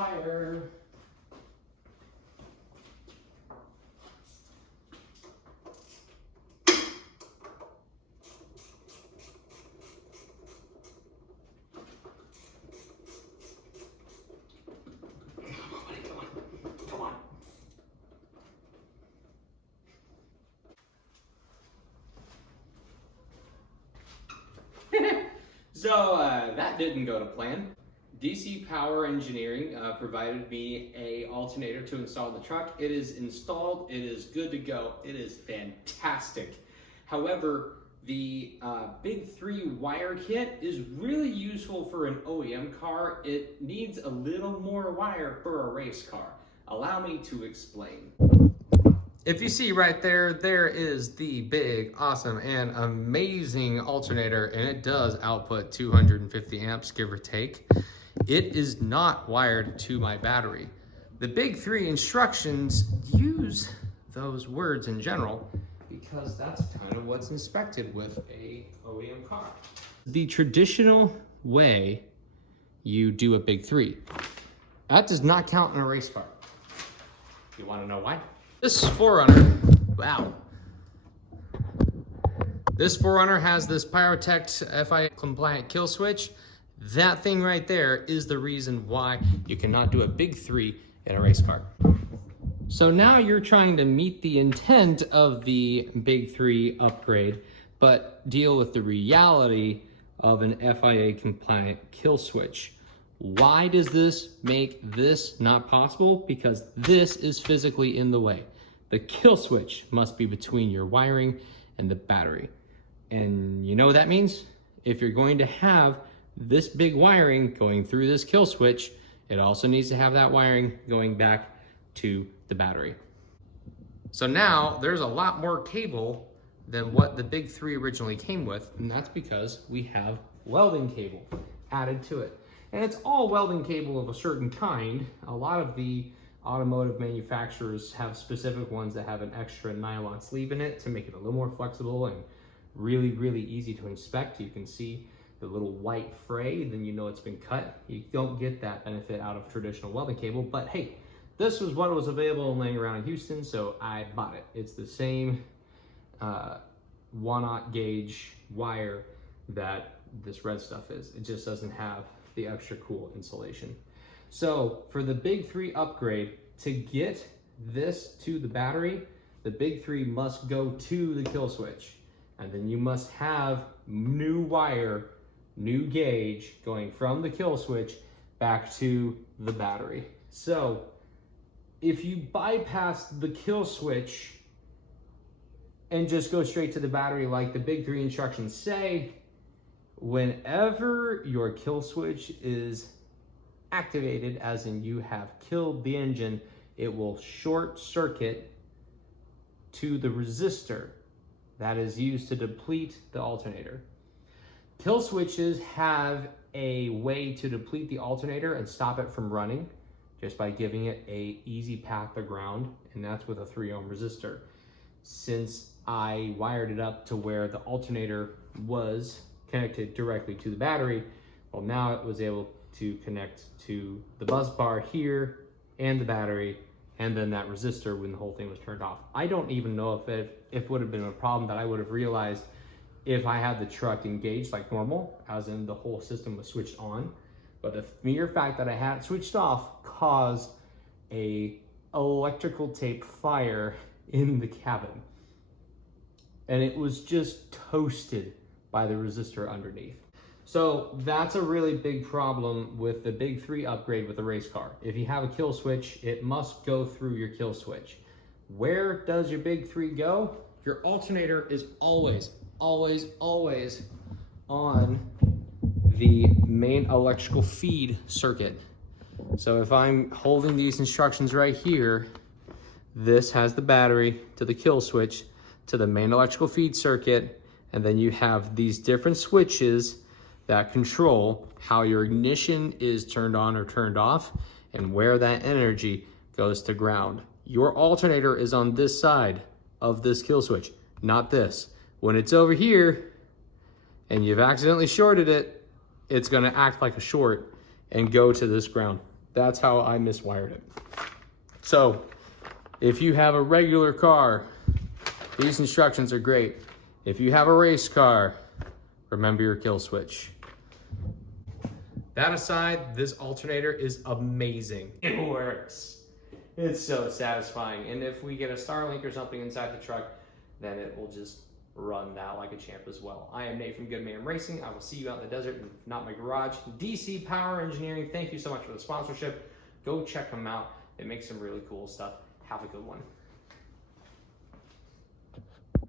wire. So that didn't go to plan. DC Power Engineering provided me a alternator to install the truck. It is installed, it is good to go, it is fantastic. However, the Big 3 wire kit is really useful for an OEM car. It needs a little more wire for a race car. Allow me to explain. If you see right there, there is the big, awesome, and amazing alternator, and it does output 250 amps, give or take. It is not wired to my battery. The Big 3 instructions use those words in general because that's kind of what's inspected with a OEM car. The traditional way you do a Big 3, that does not count in a race car. You want to know why? This 4Runner, wow. This 4Runner has this Pyrotec FIA compliant kill switch. That thing right there is the reason why you cannot do a Big 3 in a race car. So now you're trying to meet the intent of the Big 3 upgrade, but deal with the reality of an FIA compliant kill switch. Why does this make this not possible? Because this is physically in the way. The kill switch must be between your wiring and the battery. And you know what that means? If you're going to have this big wiring going through this kill switch, it also needs to have that wiring going back to the battery. So now there's a lot more cable than what the Big 3 originally came with, and that's because we have welding cable added to it. And it's all welding cable of a certain kind. A lot of the automotive manufacturers have specific ones that have an extra nylon sleeve in it to make it a little more flexible and really, really easy to inspect. You can see the little white fray, then you know it's been cut. You don't get that benefit out of traditional welding cable, but hey, this was what was available and laying around in Houston, so I bought it. It's the same 1/0 gauge wire that this red stuff is. It just doesn't have the extra cool insulation. So for the Big 3 upgrade, to get this to the battery, the Big 3 must go to the kill switch. And then you must have new wire, new gauge going from the kill switch back to the battery. So if you bypass the kill switch and just go straight to the battery like the Big 3 instructions say, whenever your kill switch is activated, as in you have killed the engine, it will short circuit to the resistor that is used to deplete the alternator. Kill switches have a way to deplete the alternator and stop it from running just by giving it an easy path to ground, and that's with a 3 ohm resistor. Since I wired it up to where the alternator was connected directly to the battery, well, now it was able to connect to the bus bar here and the battery, and then that resistor when the whole thing was turned off. I don't even know if it would have been a problem that I would have realized if I had the truck engaged like normal, as in the whole system was switched on. But the mere fact that I had it switched off caused a electrical tape fire in the cabin. And it was just toasted by the resistor underneath. So that's a really big problem with the Big 3 upgrade with a race car. If you have a kill switch, it must go through your kill switch. Where does your Big 3 go? Your alternator is always, always, always on the main electrical feed circuit. So if I'm holding these instructions right here, this has the battery to the kill switch to the main electrical feed circuit, and then you have these different switches that control how your ignition is turned on or turned off and where that energy goes to ground. Your alternator is on this side of this kill switch, not this. When it's over here and you've accidentally shorted it, it's gonna act like a short and go to this ground. That's how I miswired it. So if you have a regular car, these instructions are great. If you have a race car, remember your kill switch. That aside, this alternator is amazing. It works. It's so satisfying. And if we get a Starlink or something inside the truck, then it will just run that like a champ as well. I am Nate from Good Man Racing. I will see you out in the desert, and if not my garage. DC Power Engineering, thank you so much for the sponsorship. Go check them out. They make some really cool stuff. Have a good one.